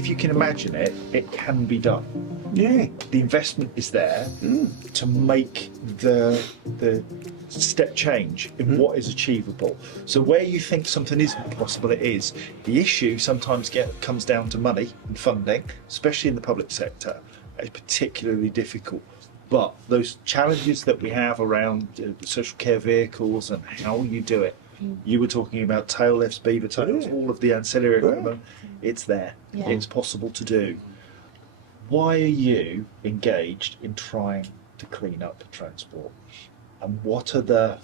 if you can imagine it, it can be done. Yeah. The investment is there to make the step change in what is achievable. So where you think something isn't possible, it is. The issue sometimes comes down to money and funding, especially in the public sector. It's particularly difficult. But those challenges that we have around social care vehicles and how you do it, you were talking about tail lifts, beaver tails, all of the ancillary equipment, it's there. Yeah. It's possible to do. Why are you engaged in trying to clean up transport? And what are the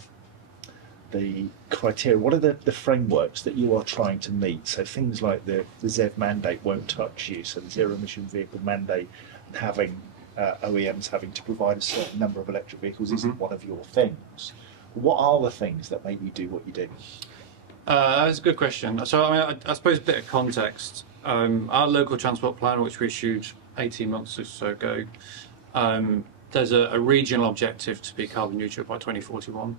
criteria, what are the frameworks that you are trying to meet? So things like the ZEV mandate won't touch you, so the zero emission vehicle mandate, and having OEMs having to provide a certain number of electric vehicles isn't one of your things. What are the things that make you do what you do? That's a good question. So I suppose a bit of context. Our local transport plan, which we issued 18 months or so ago, there's a regional objective to be carbon neutral by 2041.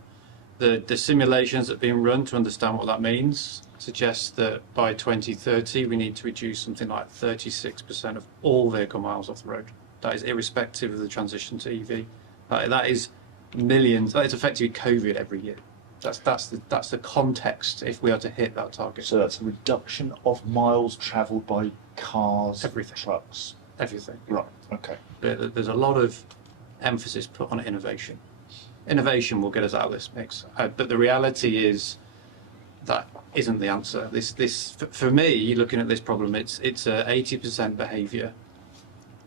The simulations that are being run to understand what that means suggest that by 2030 we need to reduce something like 36% of all vehicle miles off the road. That is irrespective of the transition to EV. That is millions. That is effectively COVID every year. That's the context if we are to hit that target. So that's a reduction of miles travelled by cars, Everything. trucks. Everything. Right. Okay. But there's a lot of emphasis put on innovation. Innovation will get us out of this mix. But the reality is that isn't the answer. For me, looking at this problem, it's 80% behaviour,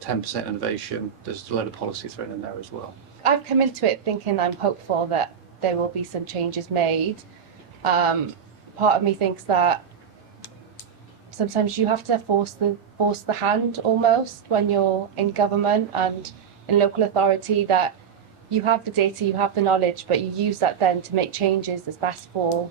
10% innovation. There's a lot of policy thrown in there as well. I've come into it thinking I'm hopeful that there will be some changes made. Part of me thinks that sometimes you have to force the hand almost when you're in government and in local authority, that you have the data, you have the knowledge, but you use that then to make changes that's best for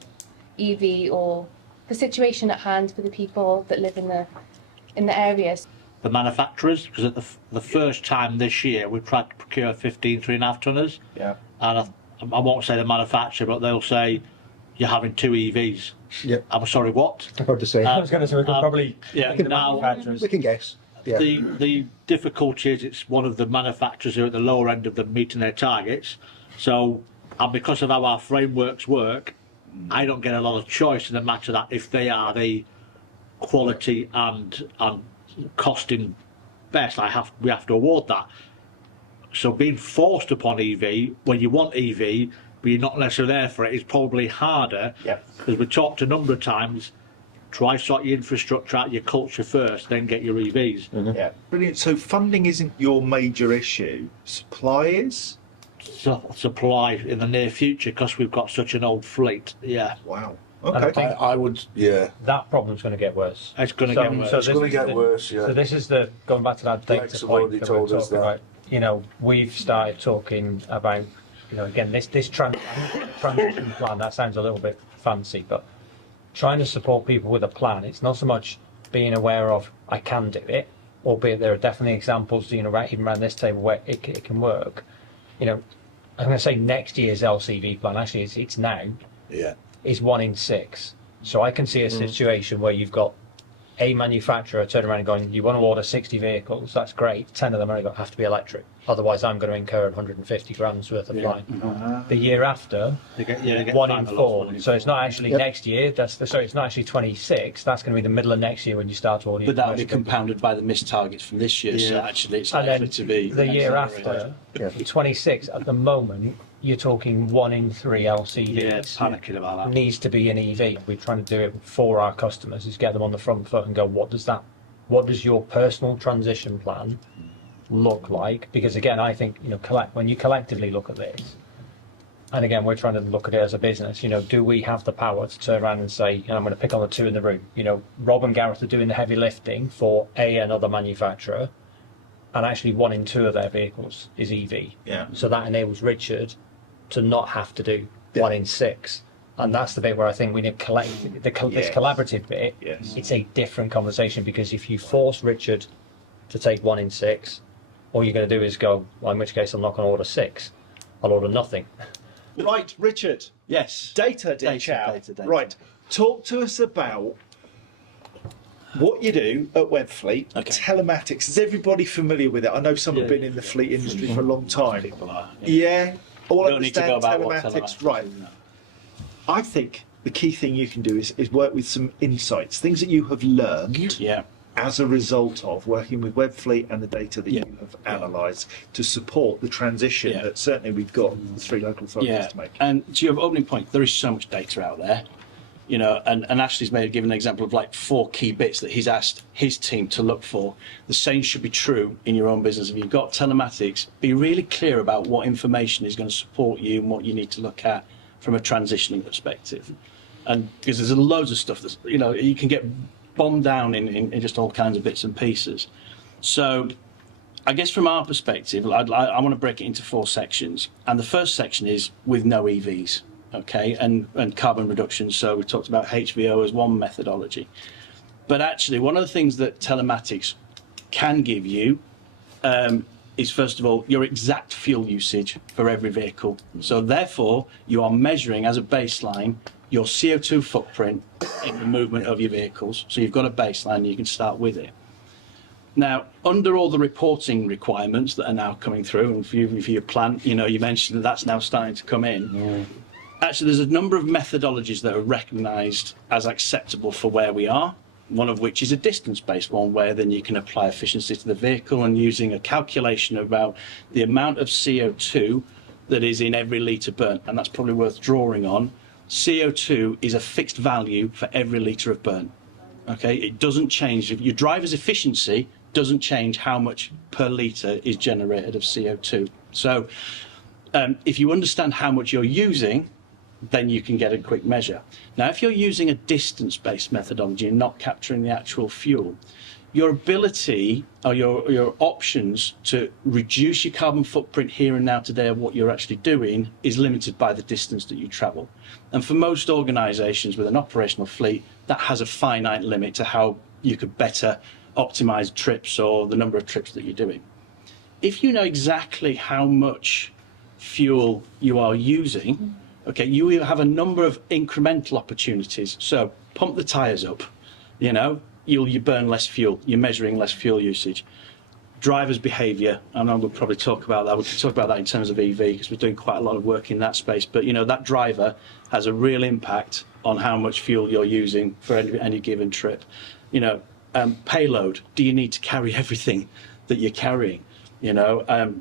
EV or the situation at hand for the people that live in the areas. The manufacturers, because at the first time this year we tried to procure 15 3.5 tonners, Yeah. and I won't say the manufacturer, but they'll say you're having 2 EVs. Yep. I'm sorry, what? I've heard the same. I was going to say we could probably Yeah. look at the Now, manufacturers. We can guess. Yeah. the difficulty is it's one of the manufacturers who are at the lower end of them meeting their targets. So, and because of how our frameworks work, I don't get a lot of choice in the matter that if they are the quality and costing best, we have to award that. So being forced upon EV when you want EV but you're not necessarily there for it is probably harder. Yeah. Because we talked a number of times, try sort your infrastructure out, your culture first, then get your EVs. Yeah. Brilliant. So funding isn't your major issue. Supply is? Supply in the near future because we've got such an old fleet. Yeah. Wow. And I Okay. think I would, yeah. that problem's going to get worse. It's going to get worse. this gonna is get the- worse, yeah. So this is going back to that data Flex have point already that we were told us talking that. about. You know, we've started talking about, you know, again, this transition plan, that sounds a little bit fancy, but trying to support people with a plan, it's not so much being aware of, I can do it, albeit there are definitely examples, you know, right, even around this table where it can work. You know, I'm going to say next year's LCV plan, actually it's now, Yeah. is 1 in 6. So I can see a situation where you've got a manufacturer turning around and going, you want to order 60 vehicles, that's great, 10 of them are going to have to be electric, otherwise I'm going to incur 150 grand's worth of fine. The year after, They get 1 in fined a lot 4. of money. So it's not actually next year, sorry, it's not actually 26, that's going to be the middle of next year when you start ordering. But that'll be compounded by the missed targets from this year, so Yeah. actually it's And likely then to be the year accelerated. after, 26, at the moment, you're talking 1 in 3 LCVs. Yeah, panicking about that. Needs to be an EV. We're trying to do it for our customers, is get them on the front foot and go, what does your personal transition plan look like? Because again, I think, you know, when you collectively look at this, and again, we're trying to look at it as a business, you know, do we have the power to turn around and say, and I'm going to pick on the two in the room, you know, Rob and Gareth are doing the heavy lifting for another manufacturer, and actually 1 in 2 of their vehicles is EV. Yeah. So that enables Richard to not have to do 1 in 6. And that's the bit where I think we need this collaborative bit. Yes. It's a different conversation, because if you force Richard to take 1 in 6, all you're going to do is go, well, in which case I'm not going to order 6. I'll order nothing. Right, Richard. Yes. Data. Data. Right. Talk to us about what you do at Webfleet, Okay. telematics, is everybody familiar with it? I know some have been in the fleet industry for a long time. People are. Yeah, all We don't need to go understand about what telematics, telematics right. is, no. I think the key thing you can do is work with some insights, things that you have learned Yeah. as a result of working with Webfleet and the data that Yeah. you have analysed to support the transition Yeah. that certainly we've got the 3 local authorities Yeah, to make. and to your opening point, there is so much data out there, you know, and Ashley's given an example of like 4 key bits that he's asked his team to look for. The same should be true in your own business. If you've got telematics, be really clear about what information is going to support you and what you need to look at from a transitioning perspective. And because there's loads of stuff that's, you know, you can get bombed down in just all kinds of bits and pieces. So I guess from our perspective, I want to break it into 4 sections. And the first section is with no EVs, okay, and carbon reduction. So we talked about HVO as one methodology. But actually, one of the things that telematics can give you is, first of all, your exact fuel usage for every vehicle. So therefore, you are measuring as a baseline your CO2 footprint in the movement of your vehicles. So you've got a baseline, you can start with it. Now, under all the reporting requirements that are now coming through, and for your plant, you know, you mentioned that that's now starting to come in. Actually, there's a number of methodologies that are recognised as acceptable for where we are. One of which is a distance-based one, where then you can apply efficiency to the vehicle and using a calculation about the amount of CO2 that is in every litre burnt, and that's probably worth drawing on. CO2 is a fixed value for every litre of burnt. Okay, it doesn't change. Your driver's efficiency doesn't change how much per litre is generated of CO2. So if you understand how much you're using, then you can get a quick measure. Now, if you're using a distance-based methodology and not capturing the actual fuel, your ability or your options to reduce your carbon footprint here and now today of what you're actually doing is limited by the distance that you travel. And for most organisations with an operational fleet, that has a finite limit to how you could better optimise trips or the number of trips that you're doing. If you know exactly how much fuel you are using, okay, you will have a number of incremental opportunities. So pump the tyres up, you know, you burn less fuel, you're measuring less fuel usage. Driver's behaviour, I know we'll probably talk about that. We can talk about that in terms of EV because we're doing quite a lot of work in that space. But, you know, that driver has a real impact on how much fuel you're using for any given trip. You know, payload, do you need to carry everything that you're carrying? You know,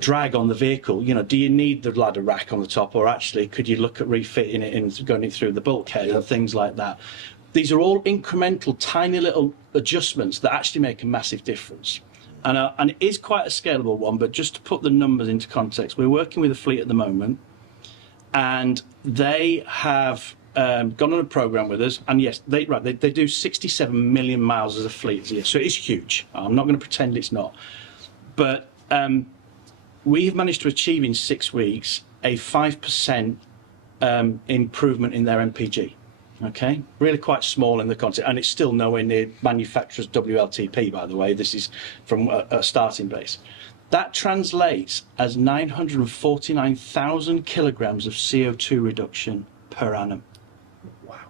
drag on the vehicle, you know, do you need the ladder rack on the top, or actually could you look at refitting it and going it through the bulkhead and things like that? These are all incremental, tiny little adjustments that actually make a massive difference. And it is quite a scalable one, but just to put the numbers into context, we're working with a fleet at the moment, and they have gone on a program with us, and yes, they do 67 million miles as a fleet a year, so it is huge. I'm not going to pretend it's not, but we have managed to achieve in 6 weeks a 5% improvement in their MPG. Okay, really quite small in the context, and it's still nowhere near manufacturer's WLTP, by the way. This is from a starting base. That translates as 949,000 kilograms of CO2 reduction per annum. Wow.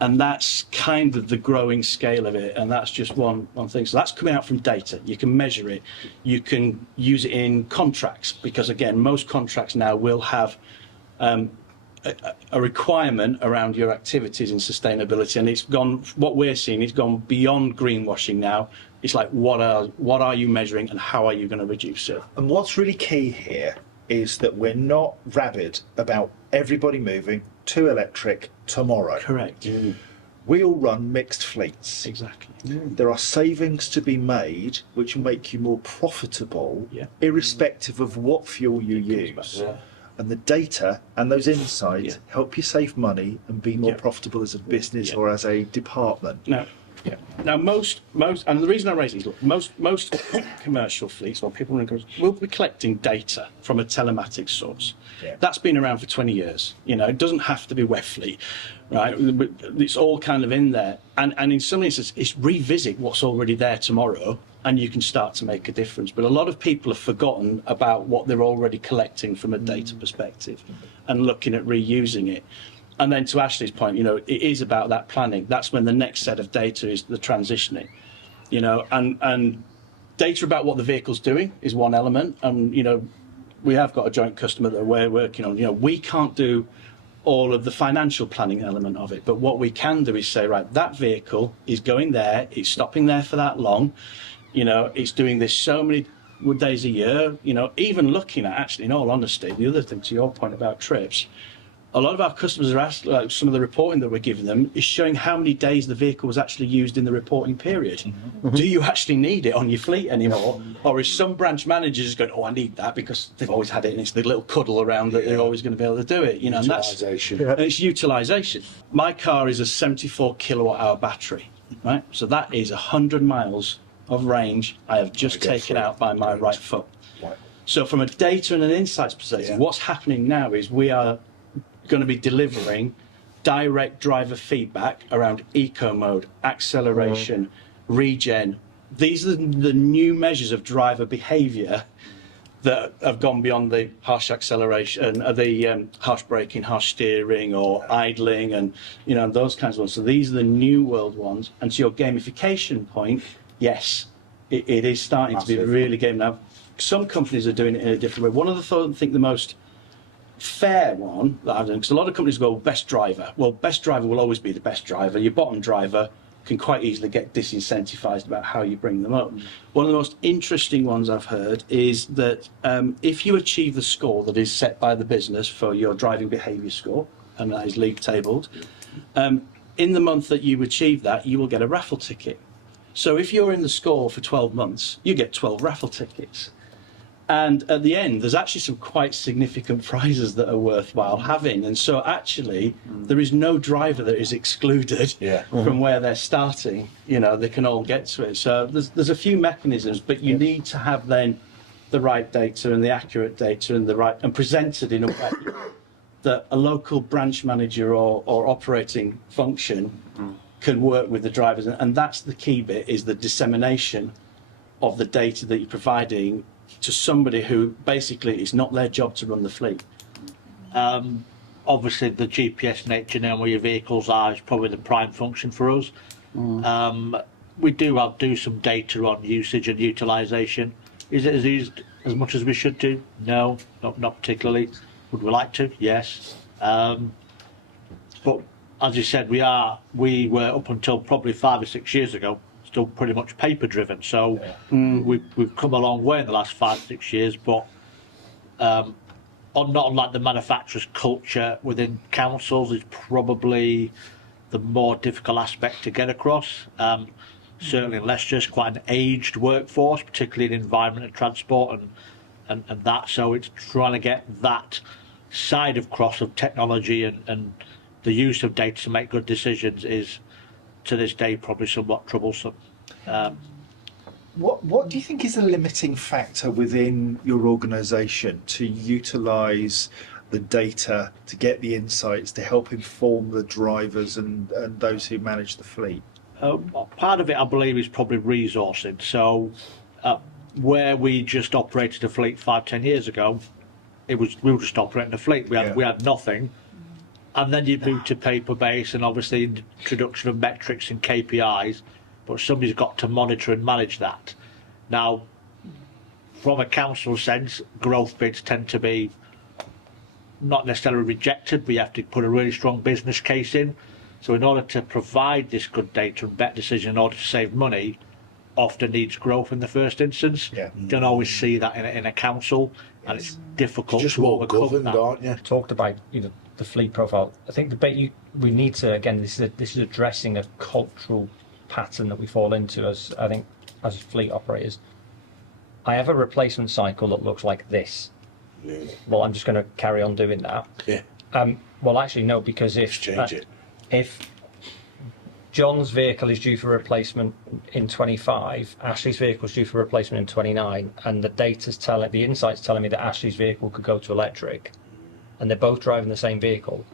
And that's kind of the growing scale of it, and that's just one thing. So that's coming out from data. You can measure it. You can use it in contracts, because again, most contracts now will have a requirement around your activities in sustainability, and it's gone. What we're seeing, it's gone beyond greenwashing now. It's like, what are you measuring, and how are you going to reduce it? And what's really key here is that we're not rabid about everybody moving to electric tomorrow. Correct. We all run mixed fleets. Exactly. There are savings to be made which make you more profitable, Yeah. irrespective of what fuel you use. And the data and those insights help you save money and be more profitable as a business or as a department. Now, most, and the reason I raise it is, look, most commercial fleets or people will be collecting data from a telematics source. Yeah. That's been around for 20 years. You know, it doesn't have to be Webfleet, right? It's all kind of in there. And in some instances, it's revisit what's already there tomorrow, and you can start to make a difference. But a lot of people have forgotten about what they're already collecting from a data perspective and looking at reusing it. And then to Ashley's point, it is about that planning. That's when the next set of data is the transitioning, and data about what the vehicle's doing is one element. And, we have got a joint customer that we're working on. We can't do all of the financial planning element of it, but what we can do is say, right, that vehicle is going there, it's stopping there for that long, it's doing this so many days a year, even looking at, actually, in all honesty, the other thing to your point about trips, a lot of our customers are asked, like some of the reporting that we're giving them is showing how many days the vehicle was actually used in the reporting period. Mm-hmm. Do you actually need it on your fleet anymore? Or is some branch manager just going, oh, I need that because they've always had it and it's the little cuddle around that they're always going to be able to do it, and it's utilisation. My car is a 74 kilowatt hour battery, right? So that is 100 miles of range I have just taken out by my right foot. Right. So from a data and an insights perspective, what's happening now is we are going to be delivering direct driver feedback around eco mode, acceleration, regen. These are the new measures of driver behaviour that have gone beyond the harsh acceleration, the harsh braking, harsh steering, or idling, and those kinds of ones. So these are the new world ones. And to your gamification point, yes, it is starting to be really game. Now, some companies are doing it in a different way. One of I think the most fair one that I've done, because a lot of companies go, best driver. Well, best driver will always be the best driver. Your bottom driver can quite easily get disincentivized about how you bring them up. One of the most interesting ones I've heard is that if you achieve the score that is set by the business for your driving behaviour score, and that is league tabled, in the month that you achieve that, you will get a raffle ticket. So if you're in the score for 12 months, you get 12 raffle tickets. And at the end, there's actually some quite significant prizes that are worthwhile having. And so actually, there is no driver that is excluded from where they're starting. They can all get to it. So there's a few mechanisms, but you need to have then the right data and the accurate data and presented in a way that a local branch manager or operating function can work with the drivers. And that's the key bit, is the dissemination of the data that you're providing to somebody who basically it's not their job to run the fleet. Obviously, the GPS nature now where your vehicles are is probably the prime function for us. We do some data on usage and utilisation. Is it as used as much as we should do? No, not particularly. Would we like to? Yes. But as you said, we were up until probably 5 or 6 years ago still pretty much paper driven. So we've come a long way in the last 5 or 6 years, but not unlike the manufacturer's culture within councils is probably the more difficult aspect to get across. Certainly in Leicester's quite an aged workforce, particularly in environment and transport and that. So it's trying to get that side of cross of technology and the use of data to make good decisions is, to this day, probably somewhat troublesome. What do you think is a limiting factor within your organisation to utilise the data, to get the insights, to help inform the drivers and those who manage the fleet? Part of it, I believe, is probably resourcing. So where we just operated a fleet 5-10 years ago, we were just operating a fleet. We had nothing. And then you move to paper-based and obviously introduction of metrics and KPIs, but somebody's got to monitor and manage that. Now, from a council sense, growth bids tend to be not necessarily rejected, but you have to put a really strong business case in. So in order to provide this good data and better decision in order to save money, often needs growth in the first instance. You don't always see that in a council, and it's difficult just to more overcome governed, that. aren't you? Talked about the fleet profile. I think the bit we need to, again, this is addressing a cultural pattern that we fall into as fleet operators. I have a replacement cycle that looks like this. Well, I'm just going to carry on doing that. Well, actually, no, because if John's vehicle is due for replacement in 25, Ashley's vehicle is due for replacement in 29, and the insights telling me that Ashley's vehicle could go to electric, and they're both driving the same vehicle,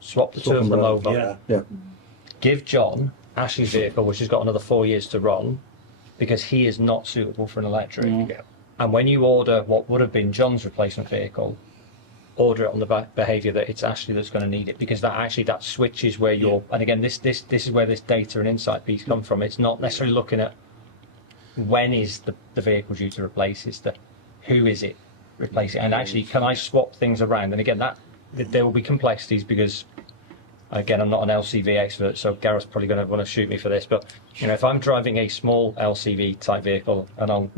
swap the two of them over. Give John Ashley's vehicle, which has got another 4 years to run, because he is not suitable for an electric. And when you order what would have been John's replacement vehicle, order it on the behaviour that it's Ashley that's going to need it, because that switches where you're. And again, this is where this data and insight piece come from. It's not necessarily looking at when is the vehicle due to replace, it's the who is it replacing, and actually can I swap things around. And again, that there will be complexities, because again, I'm not an LCV expert, so Gareth's probably going to want to shoot me for this, but if I'm driving a small LCV type vehicle, and I'll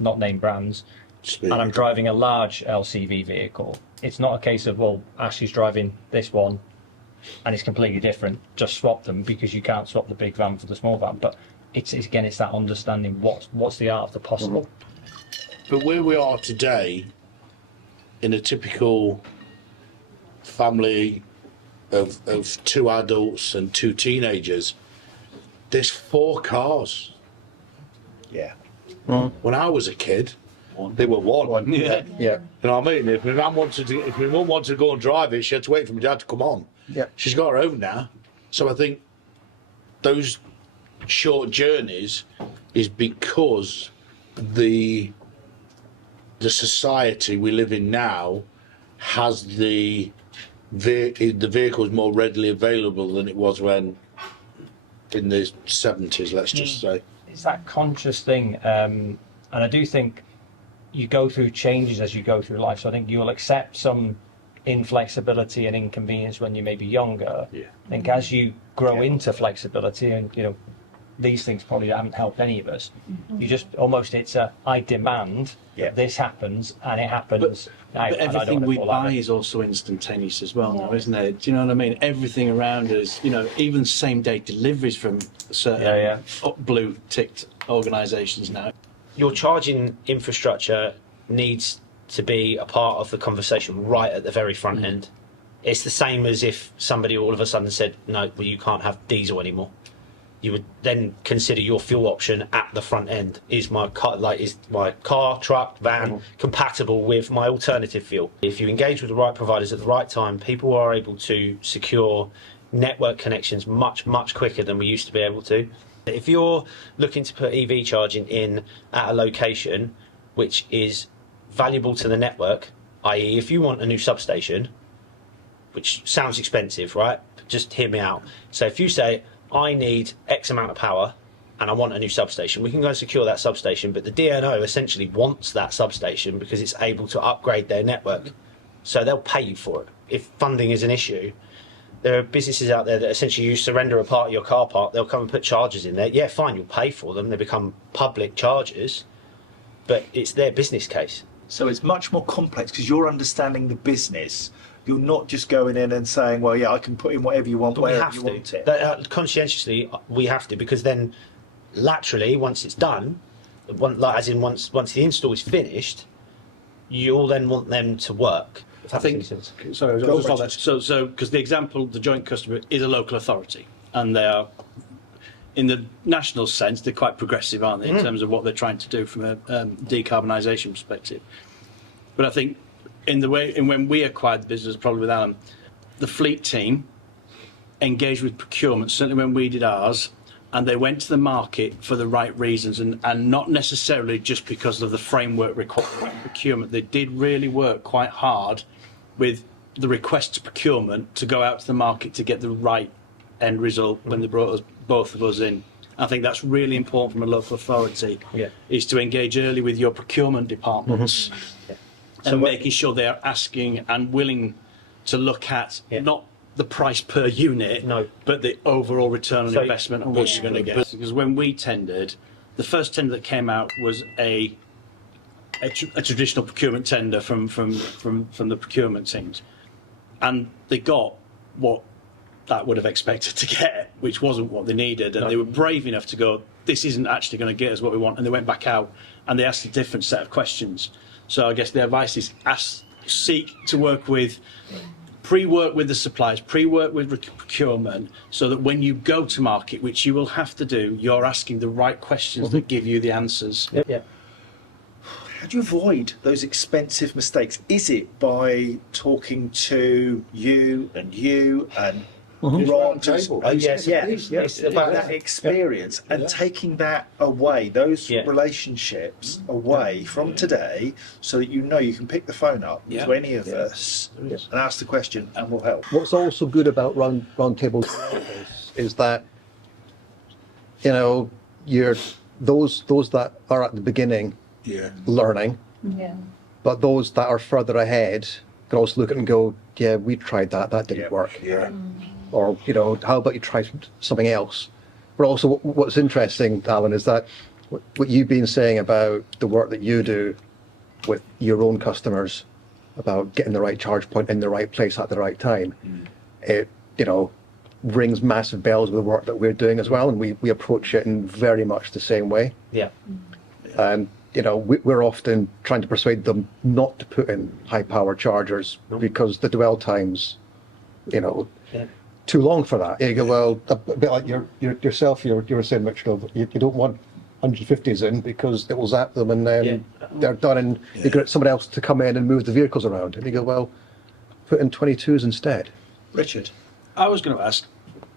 not name brands, and I'm driving a large LCV vehicle, it's not a case of, well, Ashley's driving this one and it's completely different, just swap them, because you can't swap the big van for the small van. But it's that understanding what's the art of the possible. But where we are today, in a typical family of 2 adults and 2 teenagers, there's 4 cars. Yeah. When I was a kid, they were one. Yeah. Yeah. You know what I mean? If my mum wanted to go and drive it, she had to wait for my dad to come on. Yeah. She's got her own now. So I think those short journeys is because the society we live in now has the vehicles more readily available than it was when in the 70s, let's just say. It's that conscious thing, and I do think you go through changes as you go through life. So I think you'll accept some inflexibility and inconvenience when you may be younger. Yeah. I think as you grow into flexibility, and these things probably haven't helped any of us. You just almost, I demand that this happens, and it happens now. But and I don't everything wanna we fall buy out of it. is also instantaneous as well now, isn't it? Do you know what I mean? Everything around us, even same day deliveries from certain blue ticked organisations now. Your charging infrastructure needs to be a part of the conversation right at the very front end. It's the same as if somebody all of a sudden said, no, well, you can't have diesel anymore. You would then consider your fuel option at the front end. Is my car, truck, van compatible with my alternative fuel? If you engage with the right providers at the right time, people are able to secure network connections much, much quicker than we used to be able to. If you're looking to put EV charging in at a location which is valuable to the network, i.e. if you want a new substation, which sounds expensive, right? Just hear me out. So if you say, I need X amount of power and I want a new substation, we can go and secure that substation, but the DNO essentially wants that substation because it's able to upgrade their network. So they'll pay you for it. If funding is an issue, there are businesses out there that essentially you surrender a part of your car park, they'll come and put chargers in there. Yeah, fine, you'll pay for them. They become public chargers, but it's their business case. So it's much more complex because you're understanding the business. You're not just going in and saying, well, yeah, I can put in whatever you want, But we wherever have you to. want it. Conscientiously, we have to, because then laterally, once it's done, once the install is finished, you'll then want them to work. I think, sorry, Go, just on that. Richard. So because the example, the joint customer is a local authority, and they are, in the national sense, they're quite progressive, aren't they, in terms of what they're trying to do from a decarbonisation perspective. But I think when we acquired the business, probably with Alan, the fleet team engaged with procurement, certainly when we did ours, and they went to the market for the right reasons and not necessarily just because of the framework requirement procurement. They did really work quite hard with the request to procurement to go out to the market to get the right end result when they brought us, both of us in. I think that's really important from a local authority, is to engage early with your procurement departments and making sure they are asking and willing to look at not the price per unit, but the overall return on investment and what you're going to get. Because when we tendered, the first tender that came out was a traditional procurement tender from the procurement teams, and they got what that would have expected to get, which wasn't what they needed, and they were brave enough to go, this isn't actually going to get us what we want, and they went back out and they asked a different set of questions. So I guess the advice is seek to work with pre-work with the suppliers, pre-work with procurement, so that when you go to market, which you will have to do, you're asking the right questions that give you the answers. How do you avoid those expensive mistakes? Is it by talking to you and Roundtable. yes, Yeah, it yeah, is. it's about that experience and taking that away, those Yeah. relationships away from today, so that you know you can pick the phone up to any of us and ask the question, and we'll help. What's also good about Roundtable is that, you know, you're those that are at the beginning learning, Yeah. but those that are further ahead can also look at it and go, yeah, we tried that didn't work. Yeah. Or, you know, how about you try something else? But also what's interesting, Alan, is that what you've been saying about the work that you do with your own customers, about getting the right charge point in the right place at the right time, it, you know, rings massive bells with the work that we're doing as well, and we approach it in very much the same way. Yeah. And you know, we're often trying to persuade them not to put in high power chargers because the dwell times, you know, too long for that. You go, well, a bit like yourself, you were saying, Mitchell, you don't want 150s in because it will zap them and then they're done, and you get somebody else to come in and move the vehicles around. And you go, well, put in 22s instead. Richard. I was going to ask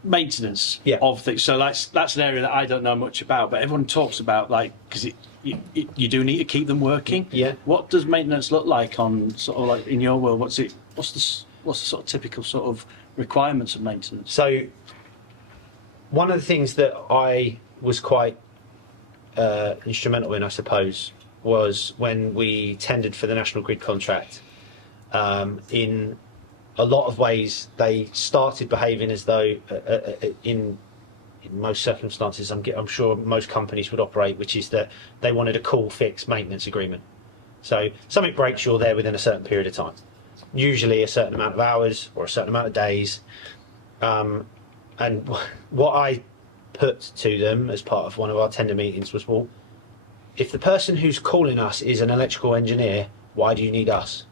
maintenance of things. So that's an area that I don't know much about, but everyone talks about, like, because you do need to keep them working. Yeah. What does maintenance look like on sort of like in your world? What's the sort of typical sort of requirements of maintenance? So, one of the things that I was quite instrumental in, I suppose, was when we tendered for the National Grid contract. In a lot of ways, they started behaving as though, in most circumstances, I'm sure most companies would operate, which is that they wanted a cool, fixed maintenance agreement. So something breaks, you're there within a certain period of time, usually a certain amount of hours or a certain amount of days. And what I put to them as part of one of our tender meetings was, well, if the person who's calling us is an electrical engineer, why do you need us?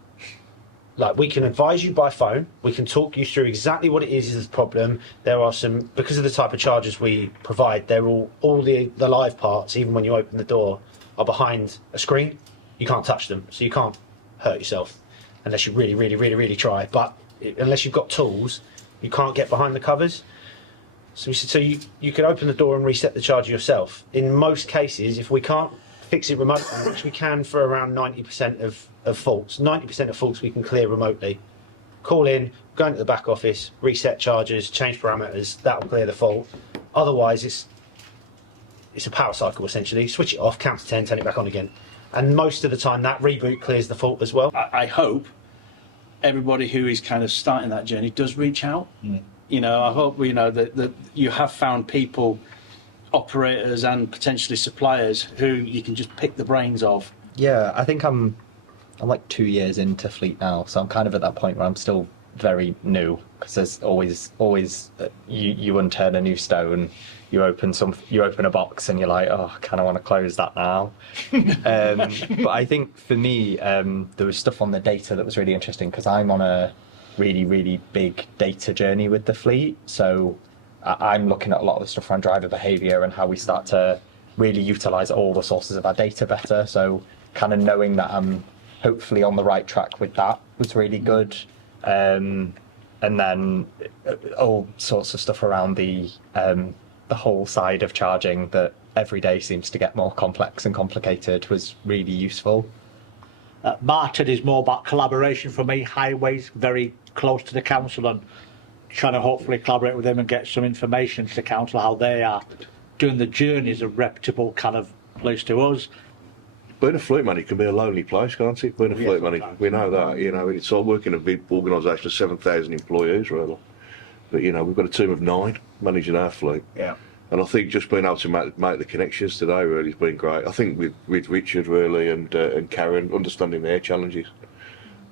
Like, we can advise you by phone, we can talk you through exactly what it is the problem. There are some, because of the type of chargers we provide, they're all the live parts, even when you open the door, are behind a screen. You can't touch them, so you can't hurt yourself unless you really, really, really, really try. But unless you've got tools, you can't get behind the covers. So we said, so you can open the door and reset the charger yourself. In most cases, if we can't fix it remotely, which we can for around 90% of faults. 90% of faults we can clear remotely. Call in, go into the back office, reset chargers, change parameters, that'll clear the fault. Otherwise, it's a power cycle essentially. Switch it off, count to 10, turn it back on again. And most of the time that reboot clears the fault as well. I hope everybody who is kind of starting that journey does reach out. You know, I hope, you know, that you have found people, operators and potentially suppliers who you can just pick the brains of. Yeah, I think I'm like 2 years into Fleet now, so I'm kind of at that point where I'm still very new, because there's always you unturn a new stone, you open a box and you're like, oh, I kind of want to close that now. But I think for me, there was stuff on the data that was really interesting, because I'm on a really, really big data journey with the fleet. So I'm looking at a lot of the stuff around driver behaviour and how we start to really utilise all the sources of our data better. So kind of knowing that I'm hopefully on the right track with that was really good. And then all sorts of stuff around the whole side of charging that every day seems to get more complex and complicated was really useful. Martin is more about collaboration for me. Highways, very close to the council, and trying to hopefully collaborate with them and get some information to the council how they are doing the journey is a reputable kind of place to us. Being a fleet manager can be a lonely place, can't it? Being a fleet manager, we know that. You know, it's all working in a big organisation of 7,000 employees, really. But you know, we've got a team of 9 managing our fleet. Yeah. And I think just being able to make the connections today really has been great. I think with Richard really and Karen understanding their challenges,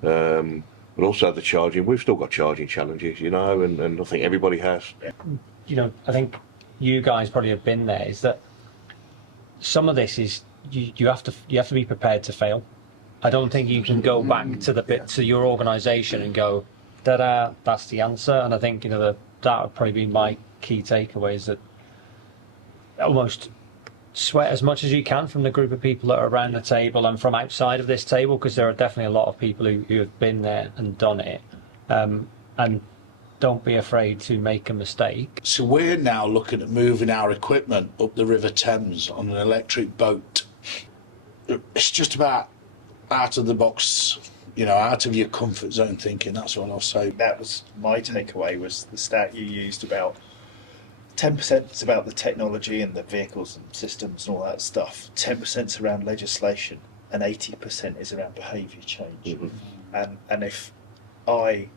but also the charging. We've still got charging challenges, you know, and I think everybody has. You know, I think you guys probably have been there. Is that some of this is you have to be prepared to fail. I don't think you can go back to to your organisation and go, da-da, that's the answer. And I think, you know, that would probably be my key takeaway, is that almost sweat as much as you can from the group of people that are around the table and from outside of this table, because there are definitely a lot of people who have been there and done it. And don't be afraid to make a mistake. So we're now looking at moving our equipment up the River Thames on an electric boat. It's just about out of the box, you know, out of your comfort zone thinking. That's what I'll say. That was my takeaway, was the stat you used about 10% is about the technology and the vehicles and systems and all that stuff. 10% is around legislation, and 80% is around behaviour change. And if I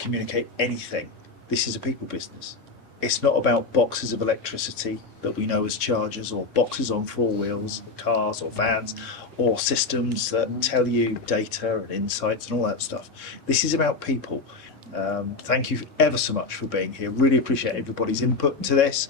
communicate anything, this is a people business. It's not about boxes of electricity that we know as chargers, or boxes on four wheels, cars or vans, or systems that tell you data and insights and all that stuff. This is about people. Thank you ever so much for being here. Really appreciate everybody's input to this.